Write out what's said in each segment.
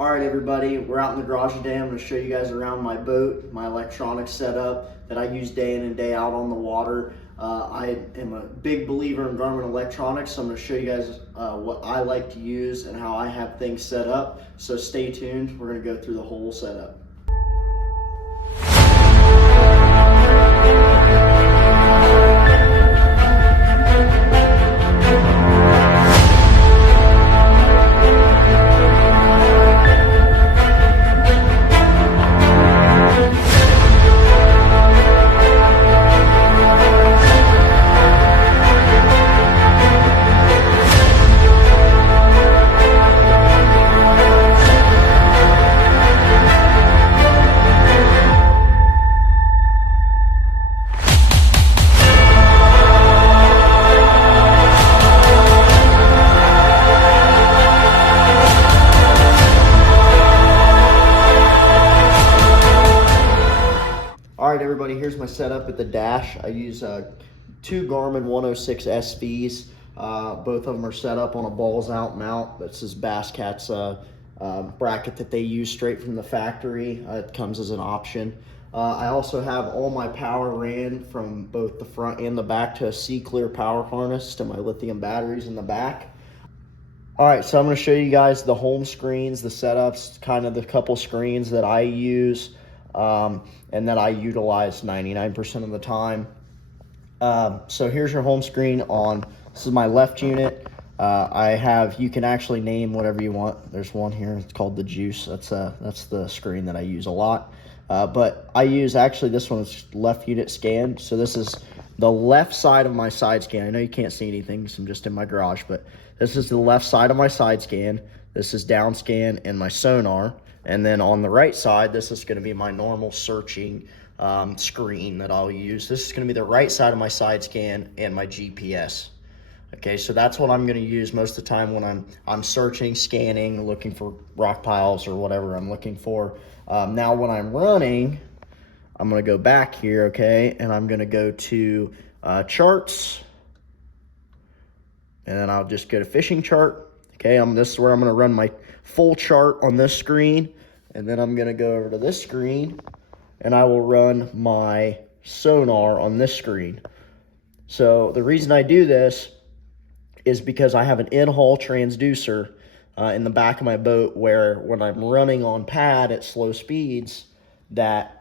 All right, everybody, we're out in the garage today. I'm going to show you guys around my boat, my electronics setup that I use day in and day out on the water. I am a big believer in Garmin electronics, so I'm going to show you guys what I like to use and how I have things set up. So stay tuned. We're going to go through the whole setup. All right, everybody, here's my setup at the dash. I use two Garmin 106 SVs. Both of them are set up on a balls out mount. That's this Basscat's bracket that they use straight from the factory. It comes as an option. I also have all my power ran from both the front and the back to a C-Clear power harness to my lithium batteries in the back. All right, so I'm going to show you guys the home screens, the setups, kind of the couple screens that I use and that I utilize 99% of the time. So here's your home screen on, this is my left unit. You can actually name whatever you want. There's one here, it's called the Juice. That's the screen that I use a lot. But I use, actually this one's left unit scan. So this is the left side of my side scan. I know you can't see anything because I'm just in my garage, but this is the left side of my side scan. This is down scan and my sonar. And then on the right side, this is going to be my normal searching screen that I'll use. This is going to be the right side of my side scan and my GPS. Okay, so that's what I'm going to use most of the time when I'm searching, scanning, looking for rock piles or whatever I'm looking for. Now when I'm running, I'm going to go back here, okay, and I'm going to go to charts, and then I'll just go to fishing chart. Okay, this is where I'm going to run my full chart on this screen, and then I'm going to go over to this screen and I will run my sonar on this screen. So the reason I do this is because I have an in-hull transducer in the back of my boat where when I'm running on pad at slow speeds that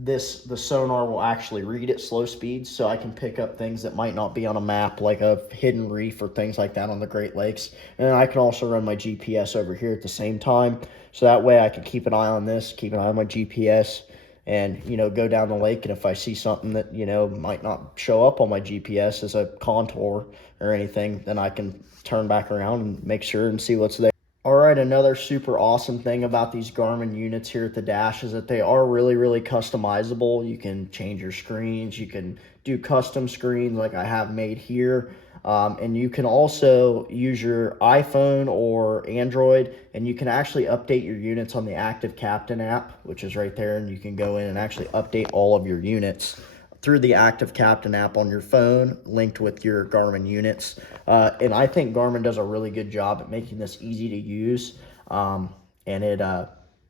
the sonar will actually read at slow speeds, so I can pick up things that might not be on a map, like a hidden reef or things like that on the Great Lakes. And then I can also run my GPS over here at the same time, so that way I can keep an eye on this, keep an eye on my GPS, and go down the lake, and if I see something that might not show up on my GPS as a contour or anything, then I can turn back around and make sure and see what's there. All right, another super awesome thing about these Garmin units here at the dash is that they are really, really customizable. You can change your screens, you can do custom screens like I have made here, and you can also use your iPhone or Android, and you can actually update your units on the Active Captain app, which is right there, and you can go in and actually update all of your units through the Active Captain app on your phone, linked with your Garmin units. And I think Garmin does a really good job at making this easy to use. And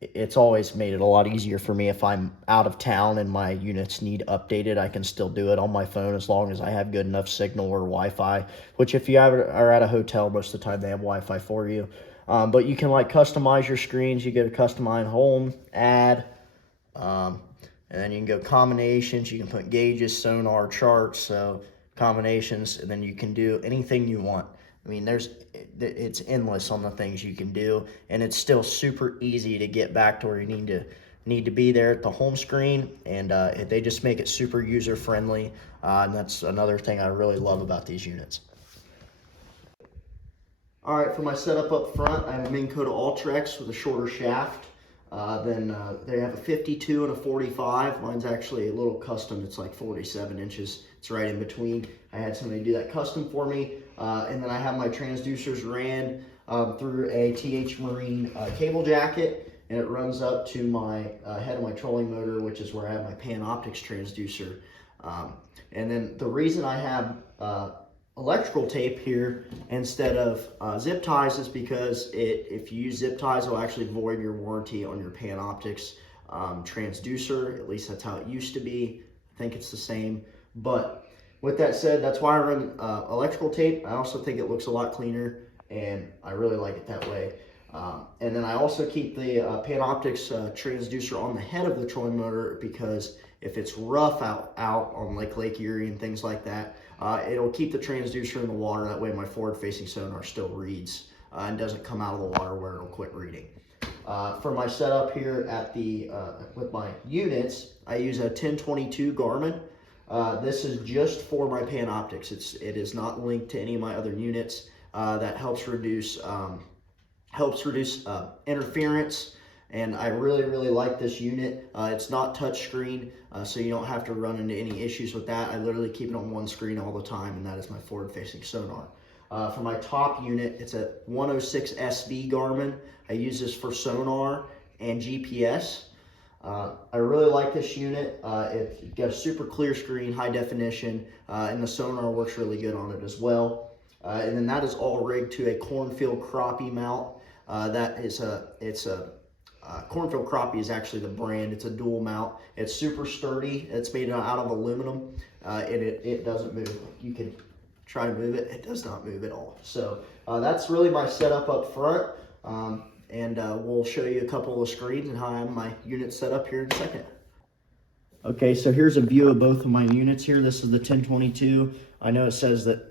it's always made it a lot easier for me if I'm out of town and my units need updated. I can still do it on my phone as long as I have good enough signal or Wi-Fi, which if you are at a hotel, most of the time they have Wi-Fi for you. But you can customize your screens. You go to customize home, add, and then you can go combinations. You can put gauges, sonar, charts, so combinations, and then you can do anything you want. I mean, it's endless on the things you can do, and it's still super easy to get back to where you need to be there at the home screen, and they just make it super user friendly, and that's another thing I really love about these units. All right, for my setup up front, I have a Minn Kota Ultrex with a shorter shaft. Then they have a 52 and a 45. Mine's actually a little custom. It's like 47 inches. It's right in between. I had somebody do that custom for me. And then I have my transducers ran through a TH Marine cable jacket, and it runs up to my head of my trolling motor, which is where I have my Panoptix transducer. And then the reason I have electrical tape here instead of zip ties is because if you use zip ties, it'll actually void your warranty on your Panoptix transducer. At least that's how it used to be. I think it's the same. But with that said, that's why I run electrical tape. I also think it looks a lot cleaner, and I really like it that way. And then I also keep the Panoptix transducer on the head of the trolling motor, because if it's rough out on Lake Erie and things like that, it'll keep the transducer in the water. That way my forward-facing sonar still reads and doesn't come out of the water where it'll quit reading. For my setup here at the with my units, I use a 1022 Garmin. This is just for my Panoptix. It is not linked to any of my other units. That helps reduce interference, and I really like this unit. It's not touch screen, so you don't have to run into any issues with that. I literally keep it on one screen all the time, and that is my forward-facing sonar. For my top unit, it's a 106 SV Garmin. I use this for sonar and GPS. I really like this unit. It's got a super clear screen, high definition, and the sonar works really good on it as well. And then that is all rigged to a cornfield crappie mount. Cornfield Crappie is actually the brand. It's a dual mount. It's super sturdy. It's made out of aluminum. It doesn't move. You can try to move it. It does not move at all. So that's really my setup up front. And we'll show you a couple of screens and how I have my unit set up here in a second. Okay, so here's a view of both of my units here. This is the 1022. I know it says that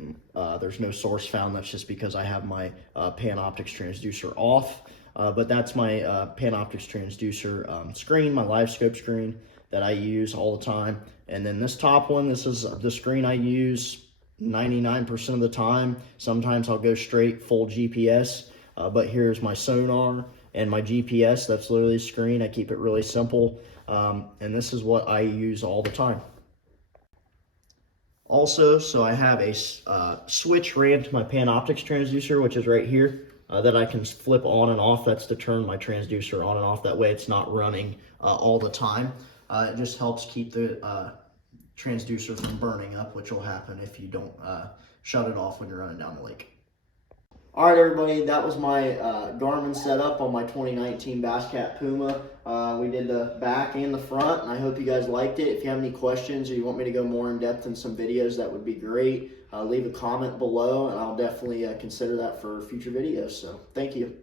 there's no source found. That's just because I have my Panoptix transducer off. But that's my Panoptix transducer screen, my Livescope screen that I use all the time. And then this top one, this is the screen I use 99% of the time. Sometimes I'll go straight full GPS. But here's my sonar and my GPS. That's literally the screen. I keep it really simple. And this is what I use all the time. Also, so I have a switch ran to my Panoptix transducer, which is right here, that I can flip on and off. That's to turn my transducer on and off. That way it's not running all the time. It just helps keep the transducer from burning up, which will happen if you don't shut it off when you're running down the lake. All right, everybody, that was my Garmin setup on my 2019 Bass Cat Puma. We did the back and the front, and I hope you guys liked it. If you have any questions or you want me to go more in depth in some videos, that would be great. Leave a comment below, and I'll definitely consider that for future videos. So thank you.